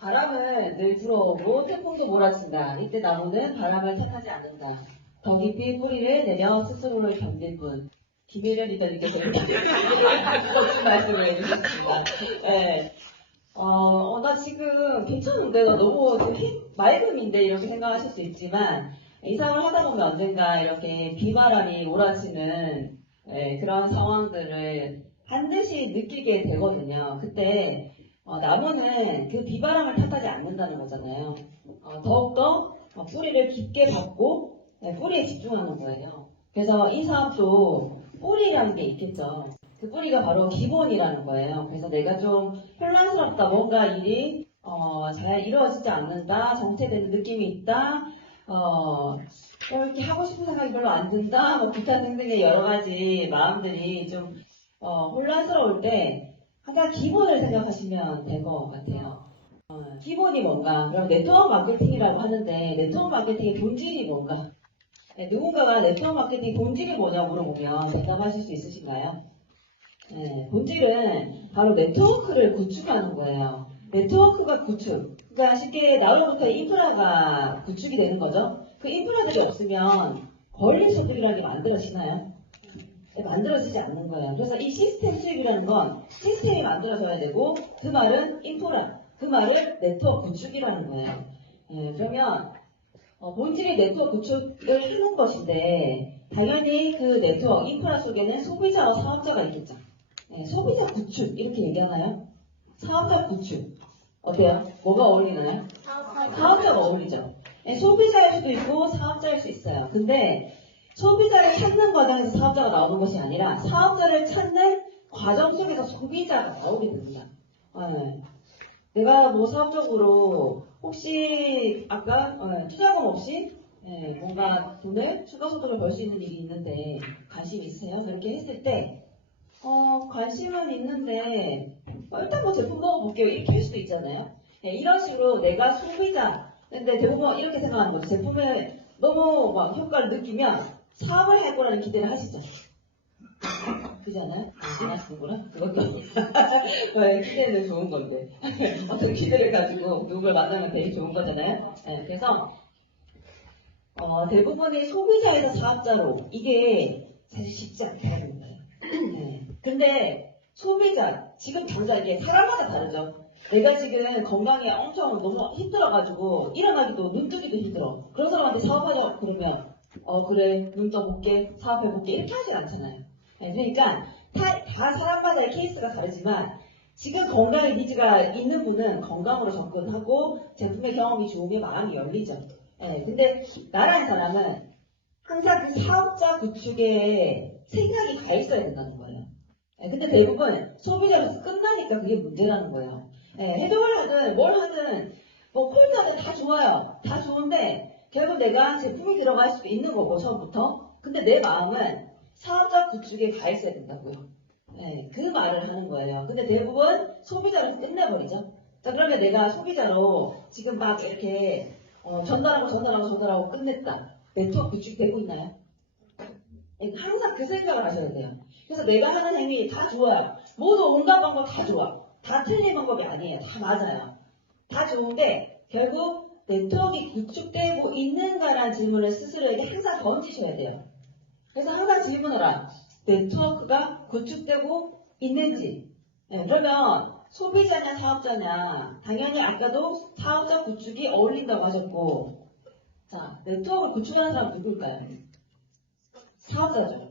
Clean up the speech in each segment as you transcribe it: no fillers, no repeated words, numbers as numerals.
바람은 늘 불어오고 태풍도 몰아친다. 이때 나무는 바람을 택하지 않는다. 더 깊이 뿌리를 내려 스스로를 견딜 뿐. 김혜련 리더님께서 이렇게 멋진 말씀을 해주셨습니다. 네. 나 지금 괜찮은데, 나 너무 되게 맑음인데, 이렇게 생각하실 수 있지만, 이상을 하다 보면 언젠가 이렇게 비바람이 몰아치는 그런 상황들을 반드시 느끼게 되거든요. 그때 나무는 그 비바람을 탓하지 않는다는 거잖아요. 더욱더 뿌리를 깊게 받고 뿌리에 집중하는 거예요. 그래서 이 사업도 뿌리라는 게 있겠죠. 그 뿌리가 바로 기본이라는 거예요. 그래서 내가 좀 혼란스럽다, 뭔가 일이 잘 이루어지지 않는다, 정체되는 느낌이 있다, 이렇게 하고 싶은 생각이 별로 안 든다, 뭐 기타 등등의 여러 가지 마음들이 좀 혼란스러울 때 항상 기본을 생각하시면 될 것 같아요. 기본이 뭔가? 그럼 네트워크 마케팅이라고 하는데 네트워크 마케팅의 본질이 뭔가? 누군가가 네트워크 마케팅 본질이 뭐냐고 물어보면 대답하실 수 있으신가요? 본질은 바로 네트워크를 구축하는 거예요. 네트워크가 구축. 그러니까 쉽게 나로부터 인프라가 구축이 되는 거죠. 그 인프라들이 없으면 권리 소득이라는 게 만들어지나요? 만들어지지 않는 거예요. 그래서 이 시스템 수익이라는 건 시스템이 만들어져야 되고 그 말은 인프라, 그 말은 네트워크 구축이라는 거예요. 그러면 본질이 네트워크 구축을 하는 것인데 당연히 그 네트워크, 인프라 속에는 소비자와 사업자가 있겠죠. 소비자 구축 이렇게 얘기하나요? 사업자 구축 어때요? 뭐가 어울리나요? 사업자가 어울리죠. 소비자일 수도 있고 사업자일 수 있어요. 근데 소비자를 찾는 과정에서 사업자가 나오는 것이 아니라 사업자를 찾는 과정 속에서 소비자가 나오게 됩니다. 내가 뭐 사업적으로 혹시 아까 투자금 없이 뭔가 돈을 추가 소득을 벌 수 있는 일이 있는데 관심 있으세요? 그렇게 했을 때 관심은 있는데 일단 뭐 제품 먹어볼게요 이렇게 할 수도 있잖아요. 이런 식으로 내가 소비자 근데 대부분 이렇게 생각하는 거죠. 제품에 너무 막 효과를 느끼면 사업을 할 거라는 기대를 하시죠. 그잖아요? 안 하시는구나? 그것도 기대는 좋은 건데 어떤 기대를 가지고 누굴 만나면 되게 좋은 거잖아요. 그래서 대부분의 소비자에서 사업자로 이게 사실 쉽지 않다는 거예요. 근데 소비자 지금 당장 이게 사람마다 다르죠. 내가 지금 건강에 엄청 너무 힘들어가지고 일어나기도 눈 뜨기도 힘들어. 그런 사람한테 사업하자 그러면 그래 눈 떠볼게 사업해볼게 이렇게 하진 않잖아요. 그러니까 다 사람마다의 케이스가 다르지만 지금 건강에 니즈가 있는 분은 건강으로 접근하고 제품의 경험이 좋으면 마음이 열리죠. 근데 나라는 사람은 항상 그 사업자 구축에 생각이 가 있어야 된다는 거예요. 근데 대부분 소비자로서 끝나니까 그게 문제라는 거예요. 해동을 하든 뭘 하든 뭐 콜드하든 다 좋아요. 다 좋은데 결국 내가 제품이 들어갈 수도 있는 거고 처음부터. 근데 내 마음은 사업자 구축에 가 있어야 된다고요. 그 말을 하는 거예요. 근데 대부분 소비자로 끝내버리죠. 자 그러면 내가 소비자로 지금 막 이렇게 전달하고 끝냈다. 네트워크 구축되고 있나요? 항상 그 생각을 하셔야 돼요. 그래서 내가 하는 행위 다 좋아요. 모두 온갖 방법 다 좋아. 다 틀린 방법이 아니에요. 다 맞아요. 다 좋은데 결국 네트워크가 구축되고 있는가라는 질문을 스스로에게 항상 던지셔야 돼요. 그래서 항상 질문하라. 네트워크가 구축되고 있는지. 그러면 소비자냐 사업자냐 당연히 아까도 사업자 구축이 어울린다고 하셨고 자 네트워크를 구축하는 사람 누굴까요? 사업자죠.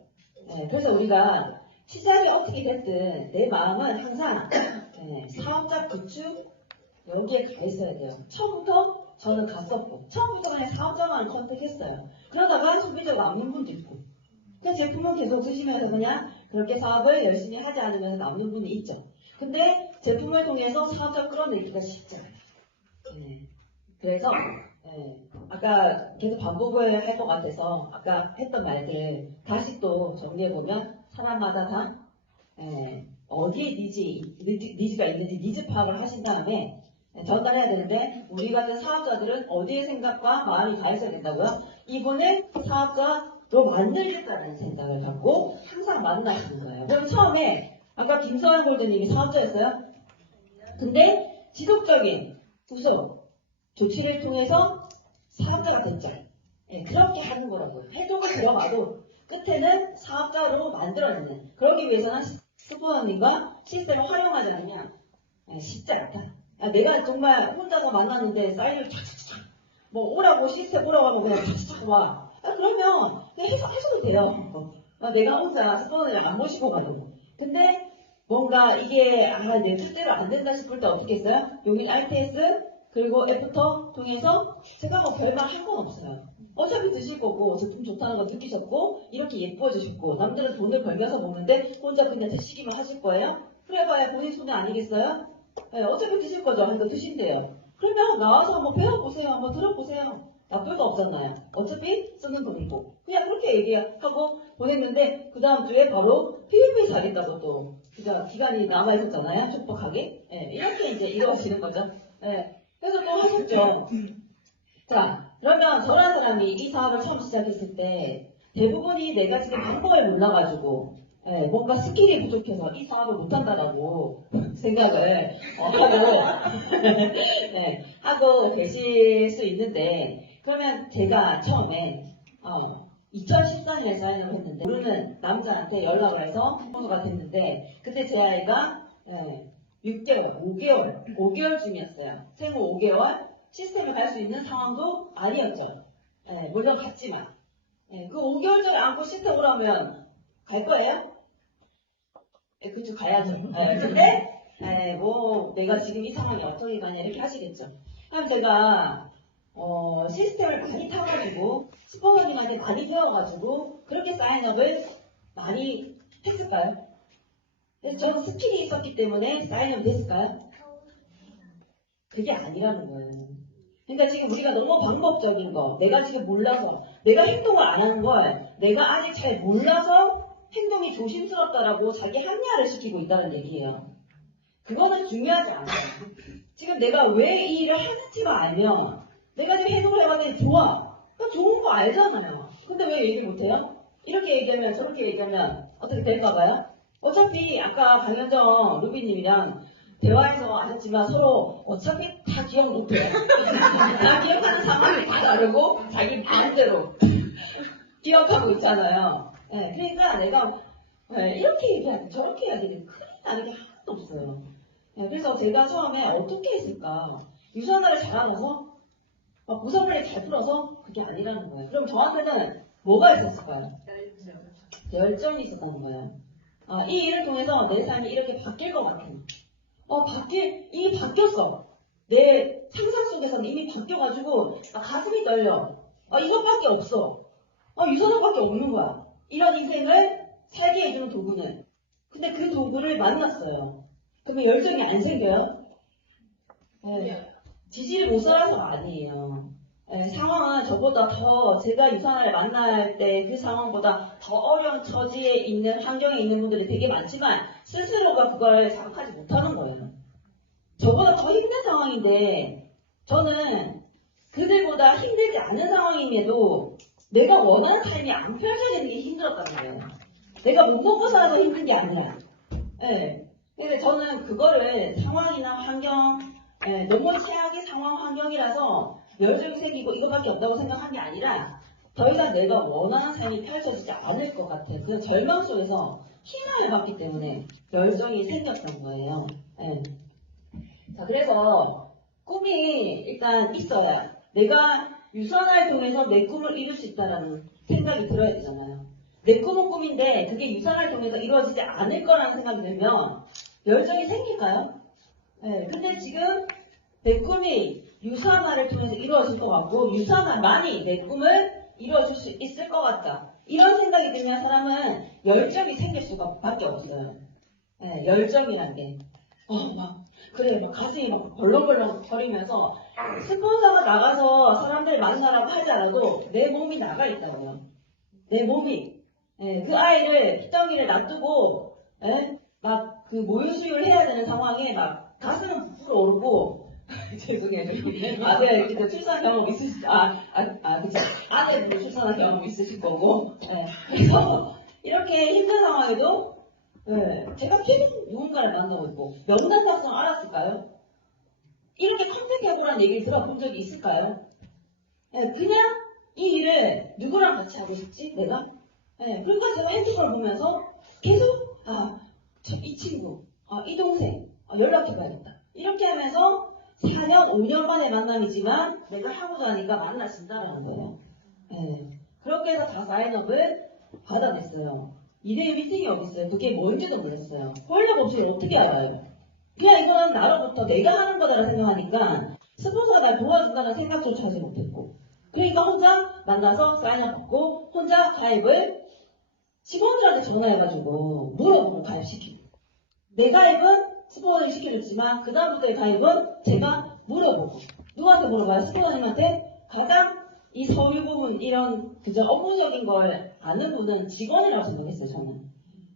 그래서 우리가 시장이 어떻게 됐든 내 마음은 항상 사업자 구축 여기에 가 있어야 돼요. 처음부터 저는 갔었고 처음부터 그냥 사업자만 선택했어요. 그러다가 소비자가 남는 분도 있고 그 제품을 계속 쓰시면서 그냥 그렇게 사업을 열심히 하지 않으면서 남는 분이 있죠. 근데 제품을 통해서 사업자 끌어내기가 쉽지 않아요. 그래서 아까 계속 반복을 할 것 같아서 아까 했던 말들 다시 또 정리해보면 사람마다 다 어디에 니즈가 있는지 니즈 파악을 하신 다음에 전달해야 되는데 우리 같은 사업자들은 어디에 생각과 마음이 가 있어야 된다고요? 이분을 사업자로 만들겠다는 생각을 갖고 항상 만나시는 거예요. 그럼 처음에 아까 김서환 골드님이 사업자였어요? 근데 지속적인 우선 조치를 통해서 사업자가 됐자. 네, 그렇게 하는 거라고요. 해독을 들어가도 끝에는 사업자로 만들어내는. 그러기 위해서는 스포너님과 시스템을 활용하지 않으면 쉽지 않다. 내가 정말 혼자서 만났는데 사인을 착착착 뭐 오라고 시스템 오라고 하고 그냥 착착착 와. 그러면 그냥 해석도 돼요. 내가 혼자 스포너를 안 모시고 가도. 근데 뭔가 이게 내 뜻대로 안 된다 싶을 때 어떻게 했어요? 용인 RTS 그리고 애프터 통해서 제가 뭐 별말 할 건 없어요. 어차피 드실 거고 제품 좋다는 거 느끼셨고 이렇게 예뻐지셨고 남들은 돈을 벌면서 먹는데 혼자 그냥 드시기만 하실 거예요? 그래봐야 본인 손해 아니겠어요? 네, 어차피 드실 거죠. 한번 드신대요. 그러면 나와서 한번 배워보세요. 한번 들어보세요. 나쁠 거 없잖아요. 어차피 쓰는 돈이고. 그냥 그렇게 얘기하고 보냈는데 그 다음 주에 바로 PVP 사겠다고 또 기간이 남아있었잖아요. 촉박하게. 네, 이렇게 이제 이루어지는 거죠. 네, 그래서 또 하셨죠. 자, 그러면 저런 사람이 이 사업을 처음 시작했을 때 대부분이 내가 지금 방법을 몰라가지고 뭔가 스킬이 부족해서 이 사업을 못한다라고 생각을 하고 계실 수 있는데 그러면 제가 처음에 2014년에 사인을 했는데 모르는 남자한테 연락을 해서 스폰서가 됐는데 그때 제 아이가 6개월, 5개월쯤이었어요. 생후 5개월 시스템을 갈 수 있는 상황도 아니었죠. 물론 갔지만 그 5개월 전에 안고 시스템 오라면 갈 거예요? 그쪽 가야죠. 근데 뭐 내가 지금 이 상황이 어떻게 가냐 이렇게 하시겠죠. 그럼 제가 시스템을 많이 타가지고 스포너님한테 많이 배워가지고 그렇게 사인업을 많이 했을까요? 저는 스킬이 있었기 때문에 사인업이 됐을까요? 그게 아니라는 거예요. 그러니까 지금 우리가 너무 방법적인 거, 내가 지금 몰라서, 내가 행동을 안 하는 걸 내가 아직 잘 몰라서 행동이 조심스럽다라고 자기 합리화를 시키고 있다는 얘기예요. 그거는 중요하지 않아요. 지금 내가 왜 이 일을 하는지가 알면 내가 지금 해석을 해봤더니 좋아. 그러니까 좋은 거 알잖아요. 근데 왜 얘기를 못해요? 이렇게 얘기하면 저렇게 얘기하면 어떻게 될까 봐요? 어차피 아까 강현정 루비님이랑 대화에서 아셨지만 서로 어차피 다 기억 못해요. 다 기억하는 상황이 다 다르고 자기 마음대로 기억하고 있잖아요. 그러니까 내가 이렇게 얘기하고 저렇게 해야 되는데 큰일 나는 게 하나도 없어요. 그래서 제가 처음에 어떻게 했을까? 유전화를 잘 알아서 고사를 잘 풀어서 그게 아니라는 거예요. 그럼 저한테는 뭐가 있었을까요? 열정이 있었다는 거예요. 이 일을 통해서 내 삶이 이렇게 바뀔 것 같아. 이미 바뀌었어. 내 상상 속에서는 이미 바뀌어가지고 가슴이 떨려. 이것밖에 없어. 유전화밖에 없는 거야. 이런 인생을 살게 해주는 도구는. 근데 그 도구를 만났어요. 그러면 열정이 안 생겨요? 지지를 못 살아서가 아니에요. 상황은 저보다 더 제가 유산을 만날 때 그 상황보다 더 어려운 처지에 있는 환경에 있는 분들이 되게 많지만 스스로가 그걸 자각하지 못하는 거예요. 저보다 더 힘든 상황인데 저는 그들보다 힘들지 않은 상황임에도 내가 원하는 삶이 안 펼쳐지는 게 힘들었다는 거예요. 내가 못 먹고 살아서 힘든 게 아니야. 근데 저는 그거를 상황이나 환경, 너무 최악의 상황 환경이라서 열정이 생기고 이거밖에 없다고 생각한 게 아니라 더 이상 내가 원하는 삶이 펼쳐지지 않을 것 같은 그 절망 속에서 희망을 받기 때문에 열정이 생겼던 거예요. 자, 그래서 꿈이 일단 있어야 내가 유산을 통해서 내 꿈을 이룰 수 있다는 생각이 들어야 되잖아요. 내 꿈은 꿈인데 그게 유산을 통해서 이루어지지 않을 거라는 생각이 들면 열정이 생길까요? 근데 지금 내 꿈이 유산화를 통해서 이루어질 것 같고 유산화만이 내 꿈을 이루어질 수 있을 것 같다. 이런 생각이 들면 사람은 열정이 생길 수밖에 없어요. 열정이란 게 막 가슴이 막 벌렁벌렁 거리면서 스폰서가 나가서 사람들 만나라고 하지 않아도 내 몸이 나가 있다고요. 내 몸이 그 아이를 피덩이를 놔두고 막 그 모유 수유를 해야 되는 상황에 막 가슴은 부풀어 오르고 죄송해요. 아들 그때 출산 경험 있으실 그치. 아들 출산한 경험 있으실 거고 그래서 이렇게 힘든 상황에도 제가 계속 누군가를 만나고 있고 명단 작성 알았을까요? 이렇게 컨택해보라 누구랑 얘기를 들어본 적이 있을까요? 예, 그냥 이 일을 누구랑 같이 하고 싶지, 내가? 예, 그러니까 제가 핸드폰을 보면서 계속, 이 친구, 이 동생, 연락해봐야겠다. 이렇게 하면서 4년, 5년 만에 만남이지만 내가 하고자 하니까 만나진다는 거예요. 예, 그렇게 해서 다 사인업을 받아냈어요. 2대1 미팅이 어딨어요? 그게 뭔지도 몰랐어요. 헐렵 없이 어떻게 알아요? 그냥 이거는 나로부터 내가 하는 거다라 생각하니까 스폰서가 날 도와준다는 생각조차 하지 못했고, 그러니까 혼자 만나서 사인업 받고 혼자 가입을 직원들한테 전화해가지고 물어보고 가입시키고, 내 가입은 스폰서를 시켜줬지만 그 다음부터의 가입은 제가 물어보고, 누구한테 물어봐요? 스폰서님한테. 가장 이 서류 부분 이런 그저 업무적인 걸 아는 분은 직원이라고 생각했어요, 저는.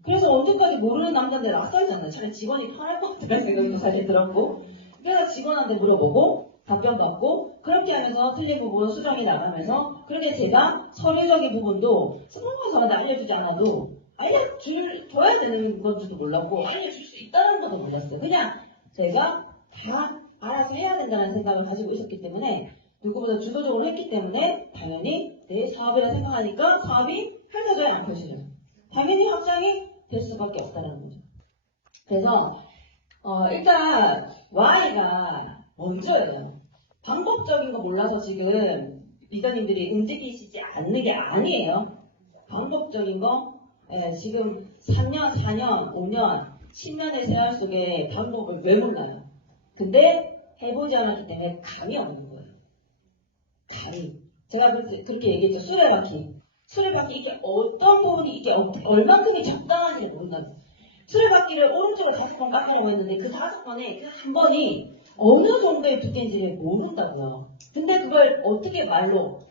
그래서 언제까지 모르는 남자인데 낯설잖아요. 차라리 직원이 편할 것 같다는 생각도 사실 들었고, 그래서 직원한테 물어보고 답변 받고, 그렇게 하면서 틀린 부분 수정이 나가면서, 그렇게 제가 서류적인 부분도 스폰서한테 알려주지 않아도 알려줘야 되는 건지도 몰랐고, 알려줄 수 있다는 것도 몰랐어요. 그냥 제가 다 알아서 해야 된다는 생각을 가지고 있었기 때문에, 누구보다 주도적으로 했기 때문에 당연히 내 사업이라 생각하니까 사업이 펼쳐져야 안 펼쳐져요. 당연히 확장이 될 수밖에 없다는 거죠. 그래서 일단 Y가 먼저예요. 방법적인 거 몰라서 지금 리더님들이 움직이시지 않는 게 아니에요. 방법적인 거, 지금 3년, 4년, 5년, 10년의 생활 속에 방법을 왜 몰라요? 근데 해보지 않았기 때문에 감이 없는 거예요. 감이. 제가 그렇게 얘기했죠. 수레바퀴. 수레바퀴 이게 어떤 부분이 이게 얼만큼이 적당한지 모른다고. 수레바퀴를 오른쪽으로 5번 깎으려고 했는데 그 5번에 그 한 번이 어느 정도의 두께인지를 모른다고요. 근데 그걸 어떻게 말로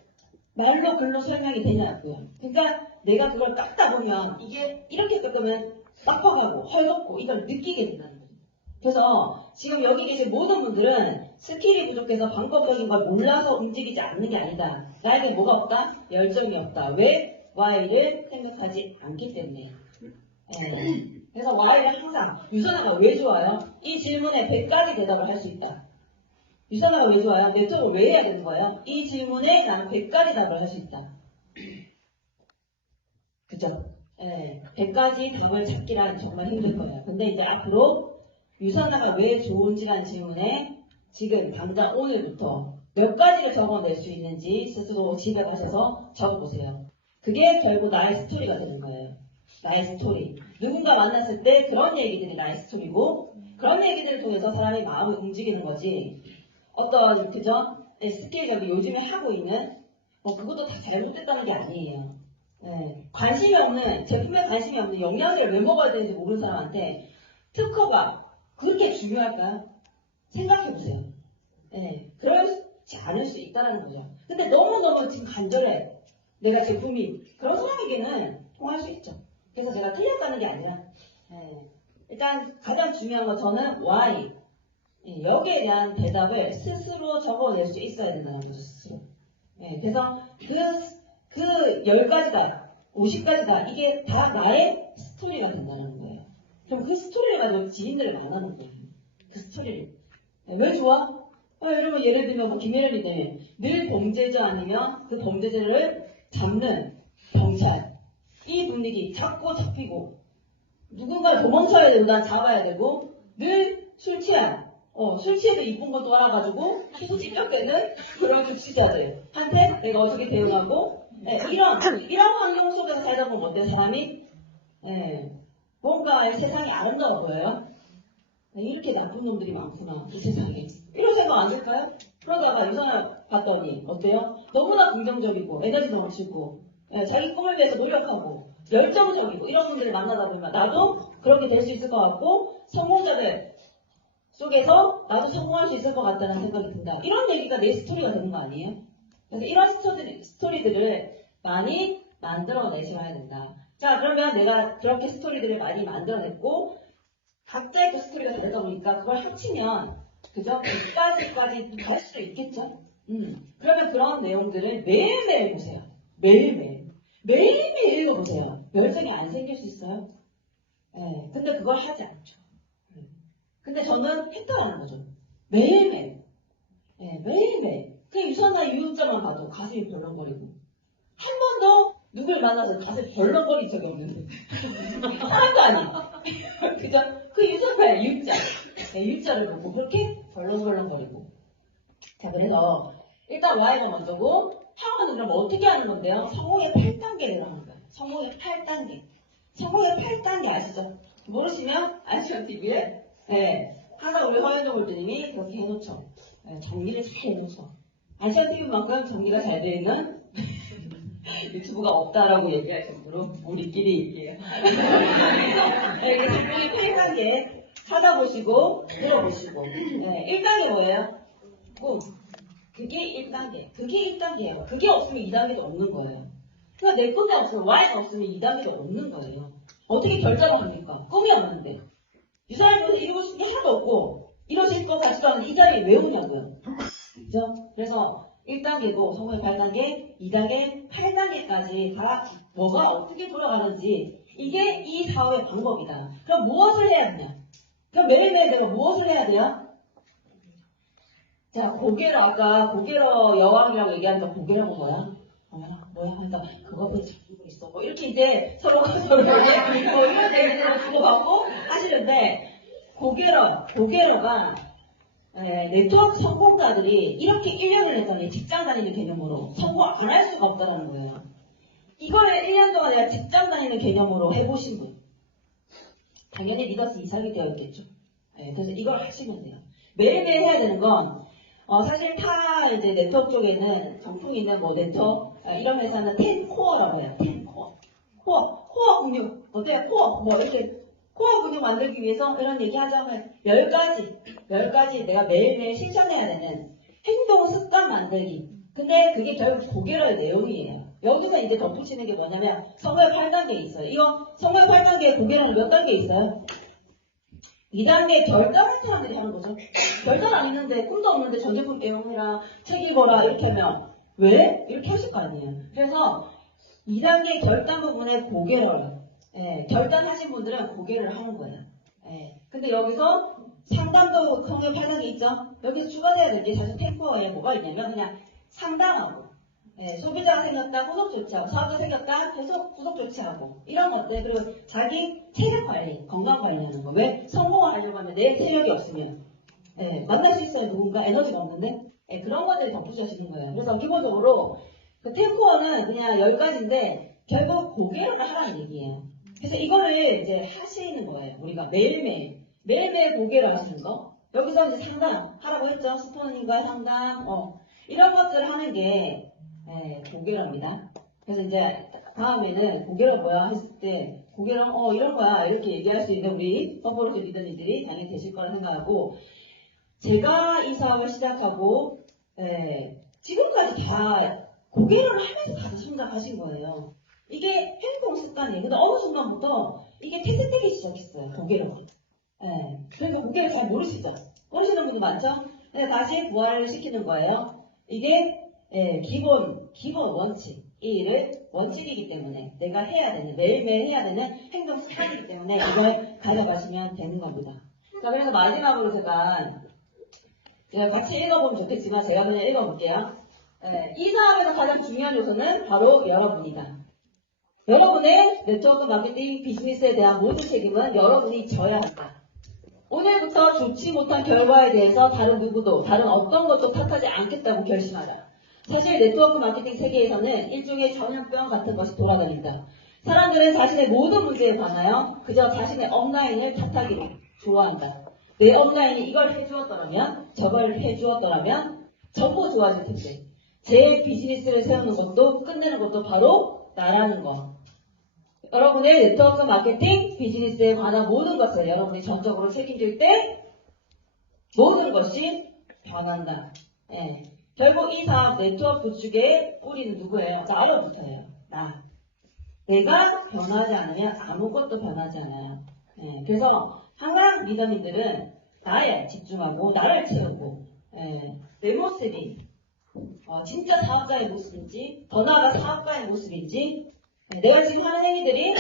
글로 설명이 되냐고요. 그러니까 내가 그걸 깎다 보면 이게 이렇게 깎으면 빡빡하고 헐겁고 이걸 느끼게 된다는 거예요. 그래서 지금 여기 계신 모든 분들은 스킬이 부족해서 방법적인 걸 몰라서 움직이지 않는 게 아니다. 나에게 뭐가 없다? 열정이 없다. 왜? Y를 생각하지 않기 때문에. 그래서 Y를 항상 유선화가 왜 좋아요? 이 질문에 100가지 대답을 할 수 있다. 유선화가 왜 좋아요? 네트워크를 왜 해야 되는 거예요? 이 질문에 나는 100가지 답을 할 수 있다. 그죠? 100가지 답을 찾기란 정말 힘들 거예요. 근데 이제 앞으로 유선화가 왜 좋은지라는 질문에 지금 당장 오늘부터 몇 가지를 적어낼 수 있는지 스스로 집에 가셔서 적어보세요. 그게 결국 나의 스토리가 되는 거예요. 나의 스토리. 누군가 만났을 때 그런 얘기들이 나의 스토리고, 그런 얘기들을 통해서 사람의 마음이 움직이는 거지. 어떤 그죠? 스케일업이 요즘에 하고 있는 그것도 다 잘못됐다는 게 아니에요. 관심이 없는, 제품에 관심이 없는, 영양제를 왜 먹어야 되는지 모르는 사람한테 특허가 그렇게 중요할까요? 생각해보세요. 그렇지 않을 수 있다는 거죠. 근데 너무너무 지금 간절해. 내가 제품이. 그런 사람에게는 통할 수 있죠. 그래서 제가 틀렸다는 게 아니라, 일단 가장 중요한 건 저는 Y. 여기에 대한 대답을 스스로 적어낼 수 있어야 된다는 거죠, 스스로. 그래서 그 10가지다, 50가지다, 이게 다 나의 스토리가 된다는 거예요. 그럼 그 스토리를 가지고 지인들을 만나는 거예요. 그 스토리를. 왜 좋아? 여러분, 예를 들면, 김혜련이네. 늘 범죄자 아니면 그 범죄자를 잡는 경찰. 이 분위기, 잡고 잡히고, 누군가 도망쳐야 된다, 잡아야 되고, 늘 술 취한, 술 취해도 이쁜 것도 알아가지고, 피부 찢겨되는 그런 주치자들한테 내가 어떻게 대응하고, 이런 환경 속에서 살다 보면 어때, 사람이? 뭔가 세상이 아름다워 보여요? 이렇게 나쁜 놈들이 많구나, 이 세상에. 이런 생각 안 들까요? 그러다가 유선을 봤더니, 어때요? 너무나 긍정적이고, 에너지도 넘치고, 자기 꿈을 위해서 노력하고, 열정적이고, 이런 분들을 만나다 보면 나도 그렇게 될 수 있을 것 같고, 성공자들 속에서 나도 성공할 수 있을 것 같다는 생각이 든다. 이런 얘기가 내 스토리가 되는 거 아니에요? 그래서 이런 스토리들을 많이 만들어내셔야 된다. 자, 그러면 내가 그렇게 스토리들을 많이 만들어냈고, 각자의 그 스토리가 다르다 보니까 그걸 합치면, 그죠? 100가지까지 갈 수도 있겠죠? 그러면 그런 내용들을 매일매일 보세요. 매일매일. 매일매일 읽어보세요. 열정이 안 생길 수 있어요? 근데 그걸 하지 않죠. 근데 저는 했다라는 거죠. 매일매일. 얼굴만 봐도 가슴이 벌렁거리고 한 번도 누굴 만나서 가슴이 벌렁거린 적이 없는데 사람도 아니야. 그죠? 그 유전자예요. U자. 네, U자를 보고 그렇게 벌렁벌렁거리고. 자, 그래서 일단 Y가 먼저고 학원은 그럼 어떻게 하는 건데요? 성공의 8단계를 하는 거예요. 성공의 8단계. 성공의 8단계 아시죠? 모르시면 아시안TV에 네, 항상 우리 허연동 골드님이 그렇게 해놓죠. 네, 정리를 잘 해놓죠. 아시안TV만큼 정리가 잘 되어 있는 유튜브가 없다라고 얘기할 정도로 우리끼리 얘기해요. 네, 그래서 성공의 8단계 찾아보시고 들어보시고. 네, 1단계 뭐예요? 꿈. 그게 1단계. 그게 1단계예요. 그게 없으면 2단계도 없는 거예요. 그러니까 내 꿈이 없으면 Y가 없으면 2단계도 없는 거예요. 어떻게 결정을 합니까? 꿈이 없는데. 유사일보에서 이루고 싶은 게 하나도 없고 이루어질 것 같지도 않은데 이 자리에 왜 오냐고요. 그죠? 그래서 1단계고 성공의 8단계, 2단계, 8단계까지 다 뭐가 어떻게 돌아가는지 이게 이 사업의 방법이다. 그럼 무엇을 해야 되냐? 그럼 매일매일 내가 무엇을 해야 돼요? 자, 고개로 아까 고개로 여왕이라고 얘기하니까 고개라고 뭐야? 뭐야? 하니까 그거보다 잡히고 있어. 뭐 이렇게 이제 서로가 이렇게 뭐 이런 얘기를 주고받고 하시는데 고개로가 네트워크 성공자들이 이렇게 1년을 했잖아요. 직장 다니는 개념으로 성공 안 할 수가 없다는 거예요. 이거를 1년 동안 내가 직장 다니는 개념으로 해보신 분 당연히 리더스 이상이 되어 있겠죠. 그래서 이걸 하시면 돼요. 매일매일 해야 되는 건 사실 타 이제 네트워크 쪽에는 정통이 있는 뭐 네트워크 이런 회사는 10코어라고 해요. 10코어. 코어 근육. 어때요? 코어. 뭐 이렇게 코어 근육 만들기 위해서 이런 얘기 하자면 10가지 내가 매일매일 실천해야 되는 행동 습관 만들기. 근데 그게 결국 고개로의 내용이에요. 여기서 이제 덧붙이는 게 뭐냐면 성공의 8단계에 있어요. 이거 성공의 8단계에 고개로는 몇 단계에 있어요? 2단계 결단을 사람들이 하는 거죠. 결단 안 했는데 꿈도 없는데 전 제품 배우느라 책 읽어라 이렇게 하면 왜? 이렇게 하실 거 아니에요. 그래서 2단계 결단 부분에 고개를 결단하신 분들은 고개를 하는 거예요. 근데 여기서 상담도 성의 8단계 있죠? 여기서 추가돼야 될 게 사실 템포에 뭐가 있냐면 그냥 상담하고 소비자가 생겼다 후속 조치하고 사업자 생겼다 계속 후속 조치하고 이런 것들 그리고 자기 체력 관리 건강 관리하는 거 왜 성공을 하려고 하면 내 체력이 없으면 만날 수 있어요 누군가 에너지가 없는데 그런 것들을 덧붙여주는 거예요. 그래서 기본적으로 그 템포는 그냥 10가지인데 결국 고개를 하라는 얘기예요. 그래서 이거를 이제 하시는 거예요. 우리가 매일매일 고개를 하시는 거 여기서 이제 상담 하라고 했죠. 스포닝과 상담 이런 것들을 하는 게 고개랍니다. 그래서 이제 다음에는 고개를 뭐야 했을 때 고개를 이런 거야 이렇게 얘기할 수 있는 우리 서포트 리더님들이 당연히 되실 거라 생각하고 제가 이 사업을 시작하고 지금까지 다 고개를 하면서 다시 생각하신 거예요. 이게 행동 습관이에요. 근데 어느 순간부터 이게 태생되기 시작했어요. 고개를. 그래서 고개를 잘 모르시죠? 모르시는 분이 많죠? 다시 부활을 시키는 거예요. 이게 기본 원칙. 이 일을 원칙이기 때문에 내가 해야 되는, 매일매일 해야 되는 행동 습관이기 때문에 이걸 가져가시면 되는 겁니다. 자, 그래서 마지막으로 제가 같이 읽어보면 좋겠지만 제가 그냥 읽어볼게요. 이 사업에서 가장 중요한 요소는 바로 여러분이다. 여러분의 네트워크 마케팅 비즈니스에 대한 모든 책임은 여러분이 져야 한다. 오늘부터 좋지 못한 결과에 대해서 다른 누구도 다른 어떤 것도 탓하지 않겠다고 결심하라. 사실 네트워크 마케팅 세계에서는 일종의 전염병 같은 것이 돌아다닌다. 사람들은 자신의 모든 문제에 관하여 그저 자신의 업라인을 탓하기를 좋아한다. 내 업라인이 이걸 해주었더라면 저걸 해주었더라면 전부 좋아질 텐데 제 비즈니스를 세우는 것도 끝내는 것도 바로 나라는 거. 여러분의 네트워크 마케팅 비즈니스에 관한 모든 것을 여러분이 전적으로 책임질 때 모든 것이 변한다. 결국 이 사업 네트워크 구축의 뿌리는 누구예요? 나로부터예요. 나. 내가 변하지 않으면 아무것도 변하지 않아요. 그래서 항상 리더님들은 나에 집중하고 나를 채우고 내 모습이 진짜 사업자의 모습인지 더 나아가 사업가의 모습인지 내가 지금 하는 행위들이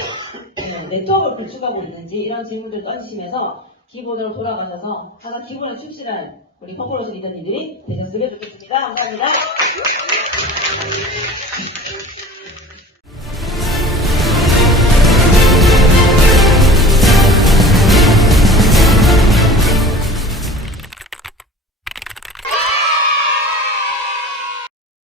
네트워크를 구축하고 있는지 이런 질문들을 던지시면서 기본으로 돌아가셔서 항상 기본에 충실한 우리 퍼포먼스 리더님들이 되셨으면 좋겠습니다. 감사합니다.